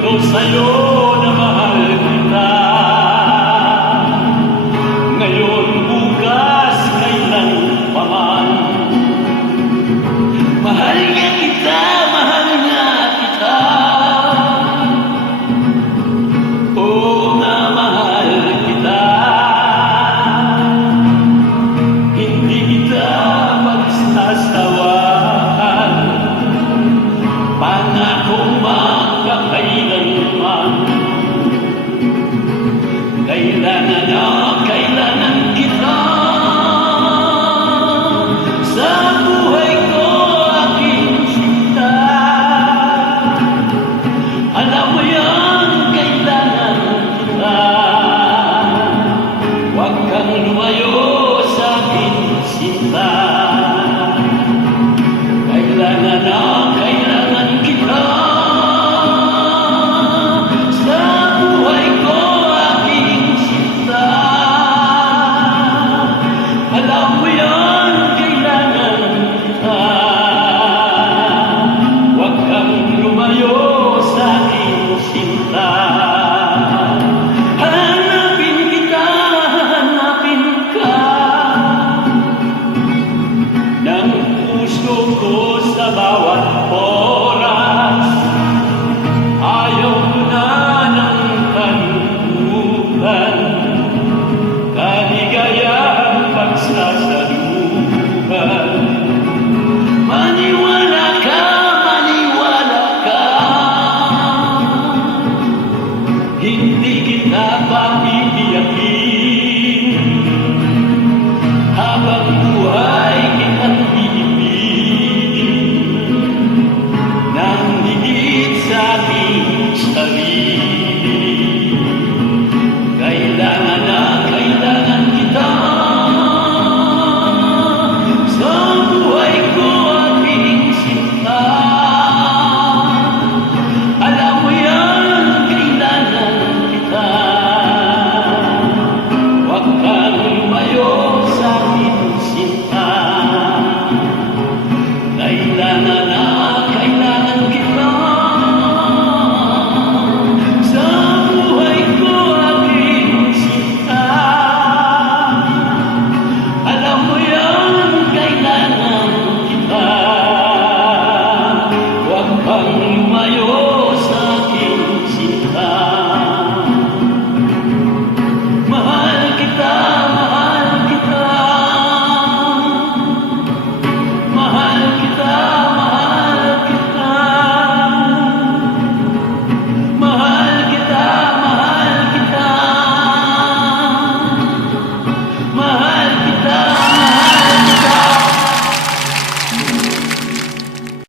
ko sa'yo na mahal kita. Ngayon, bukas, kailan pa Mahal kita, mahal nga kita. Oo na mahal kita. Hindi kita magsasawa Pangako mahal hindi kita pa